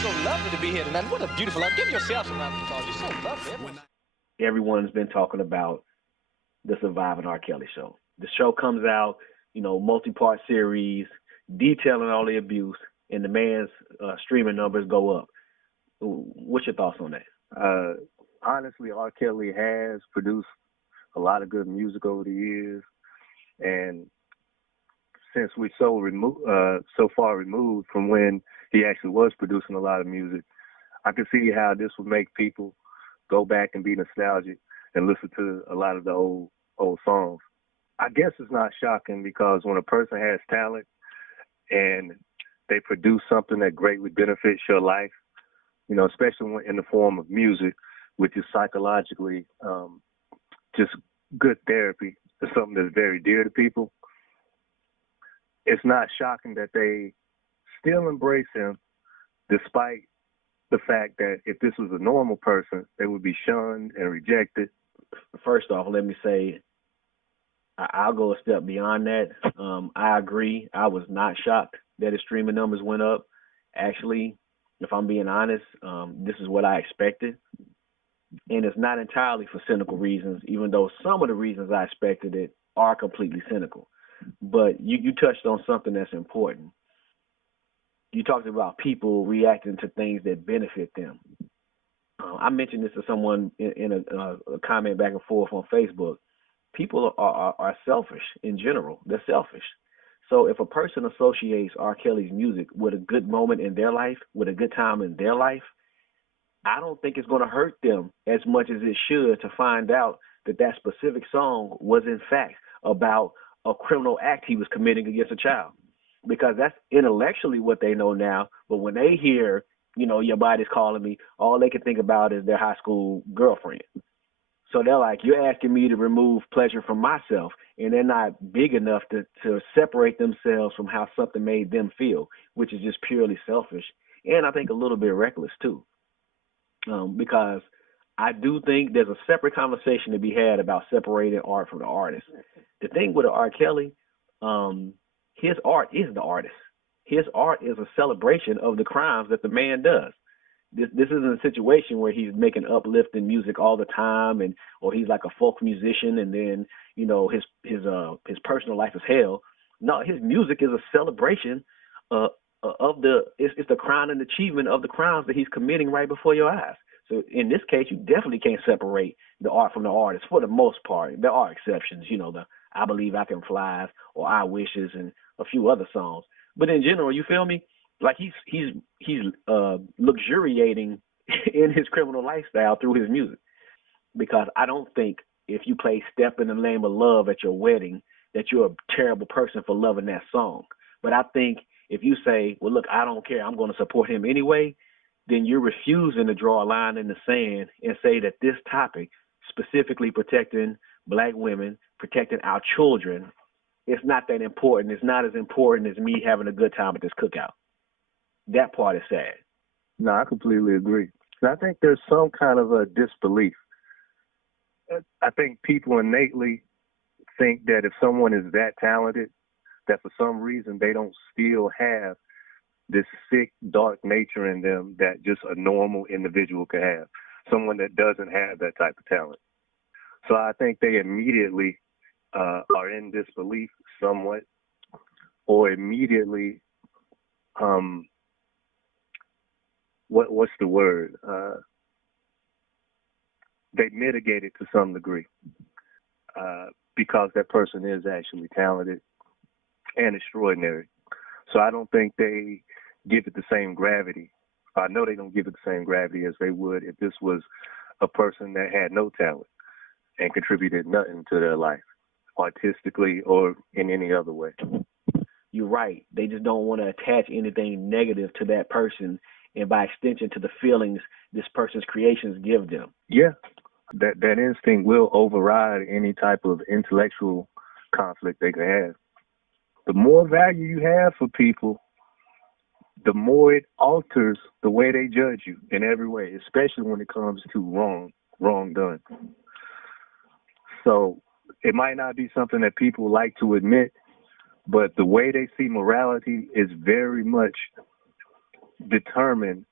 so lovely to be here tonight. What a beautiful love. Give yourself some round of applause. You're so lovely. Everyone's been talking about the Surviving R. Kelly show. The show comes out, multi-part series detailing all the abuse, and the man's streaming numbers go up. What's your thoughts on that? Honestly, R. Kelly has produced a lot of good music over the years, and since we're so far removed from when he actually was producing a lot of music, I can see how this would make people go back and be nostalgic and listen to a lot of the old songs. I guess it's not shocking because when a person has talent and they produce something that greatly benefits your life, especially in the form of music, which is psychologically just good therapy, it's something that's very dear to people. It's not shocking that they still embrace him despite the fact that if this was a normal person, they would be shunned and rejected. First off, let me say, I'll go a step beyond that. I agree. I was not shocked that his streaming numbers went up. Actually, if I'm being honest, this is what I expected. And it's not entirely for cynical reasons, even though some of the reasons I expected it are completely cynical. But you touched on something that's important. You talked about people reacting to things that benefit them. I mentioned this to someone in a comment back and forth on Facebook. People are selfish in general. They're selfish. So if a person associates R. Kelly's music with a good moment in their life, with a good time in their life, I don't think it's going to hurt them as much as it should to find out that specific song was in fact about a criminal act he was committing against a child. Because that's intellectually what they know now. But when they hear, your body's calling me, all they can think about is their high school girlfriend. So they're like, you're asking me to remove pleasure from myself, and they're not big enough to separate themselves from how something made them feel, which is just purely selfish. And I think a little bit reckless too. Because I do think there's a separate conversation to be had about separating art from the artist. The thing with R. Kelly, his art is the artist. His art is a celebration of the crimes that the man does. This isn't a situation where he's making uplifting music all the time, or he's like a folk musician, and then his personal life is hell. No, his music is a celebration of it's the crown and achievement of the crimes that he's committing right before your eyes. So in this case, you definitely can't separate the art from the artist for the most part. There are exceptions, the I Believe I Can Fly or I Wishes and a few other songs. But in general, you feel me? Like he's luxuriating in his criminal lifestyle through his music. Because I don't think if you play Step in the Name of Love at your wedding that you're a terrible person for loving that song. But I think if you say, well, look, I don't care, I'm going to support him anyway, then you're refusing to draw a line in the sand and say that this topic, specifically protecting black women, protecting our children, it's not that important. It's not as important as me having a good time at this cookout. That part is sad. No, I completely agree. I think there's some kind of a disbelief. I think people innately think that if someone is that talented, that for some reason they don't still have this sick, dark nature in them that just a normal individual could have, someone that doesn't have that type of talent. So I think they immediately are in disbelief somewhat, or immediately, what's the word? They mitigate it to some degree because that person is actually talented and extraordinary. So I don't think they give it the same gravity. I know they don't give it the same gravity as they would if this was a person that had no talent and contributed nothing to their life, artistically or in any other way. You're right. They just don't want to attach anything negative to that person, and by extension to the feelings this person's creations give them. Yeah, that instinct will override any type of intellectual conflict they could have. The more value you have for people, the more it alters the way they judge you in every way, especially when it comes to wrong done. So it might not be something that people like to admit, but the way they see morality is very much determined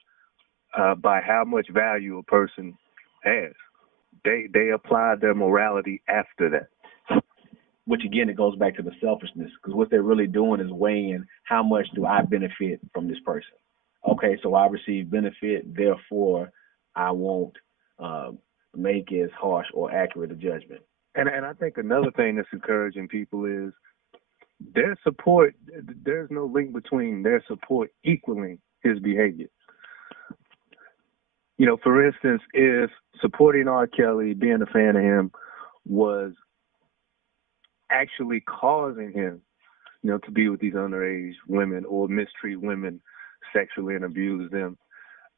by how much value a person has. They apply their morality after that. Which again, it goes back to the selfishness, because what they're really doing is weighing how much do I benefit from this person. Okay, so I receive benefit, therefore I won't make as harsh or accurate a judgment. And I think another thing that's encouraging people is their support. There's no link between their support equaling his behavior. You know, for instance, if supporting R. Kelly, being a fan of him, was actually causing him, you know, to be with these underage women or mistreat women sexually and abuse them,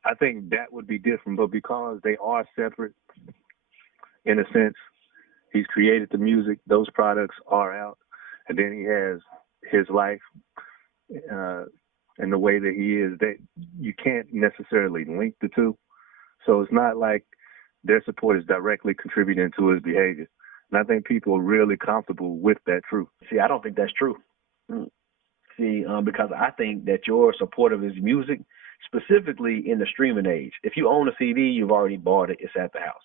I think that would be different. But because they are separate, in a sense, he's created the music, those products are out, and then he has his life and the way that he is, that you can't necessarily link the two. So it's not like their support is directly contributing to his behavior. And I think people are really comfortable with that truth. See, I don't think that's true. See, because I think that your support of his music, specifically in the streaming age, if you own a CD, you've already bought it, it's at the house.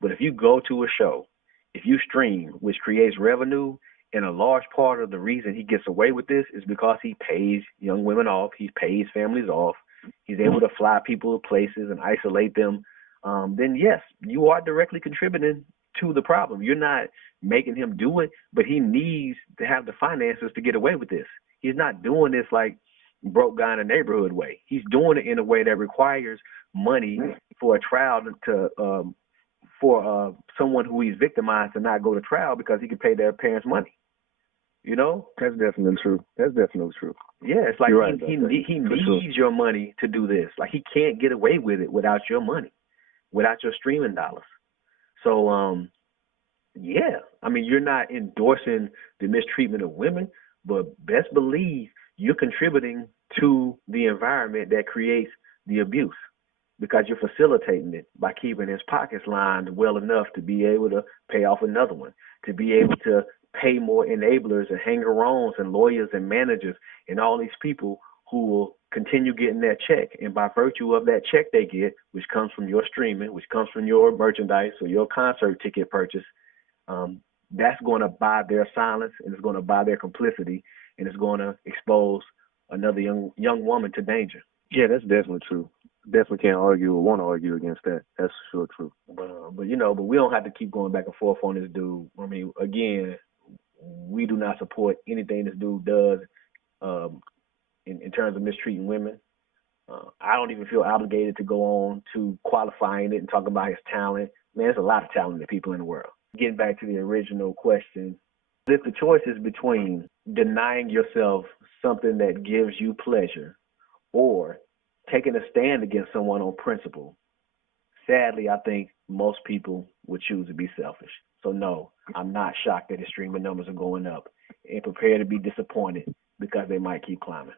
But if you go to a show, if you stream, which creates revenue, and a large part of the reason he gets away with this is because he pays young women off, he pays families off, he's able to fly people to places and isolate them, then yes, you are directly contributing to the problem. You're not making him do it, but he needs to have the finances to get away with this. He's not doing this like broke guy in a neighborhood way. He's doing it in a way that requires money for a trial for someone who he's victimized to not go to trial because he can pay their parents money. You know? That's definitely true. That's definitely true. Yeah, it's like right he needs your money to do this. Like he can't get away with it without your money, without your streaming dollars. So, yeah, I mean, you're not endorsing the mistreatment of women, but best believe you're contributing to the environment that creates the abuse because you're facilitating it by keeping his pockets lined well enough to be able to pay off another one, to be able to pay more enablers and hanger-ons and lawyers and managers and all these people who will continue getting that check. And by virtue of that check they get, which comes from your streaming, which comes from your merchandise or your concert ticket purchase, that's going to buy their silence and it's going to buy their complicity and it's going to expose another young woman to danger. Yeah, that's definitely true. Definitely can't argue or want to argue against that. That's sure true. But you know, but we don't have to keep going back and forth on this dude. I mean, again, we do not support anything this dude does in terms of mistreating women. I don't even feel obligated to go on to qualifying it and talk about his talent. Man, there's a lot of talented people in the world. Getting back to the original question, if the choice is between denying yourself something that gives you pleasure or taking a stand against someone on principle, sadly, I think most people would choose to be selfish. So no, I'm not shocked that his streaming numbers are going up and prepare to be disappointed because they might keep climbing.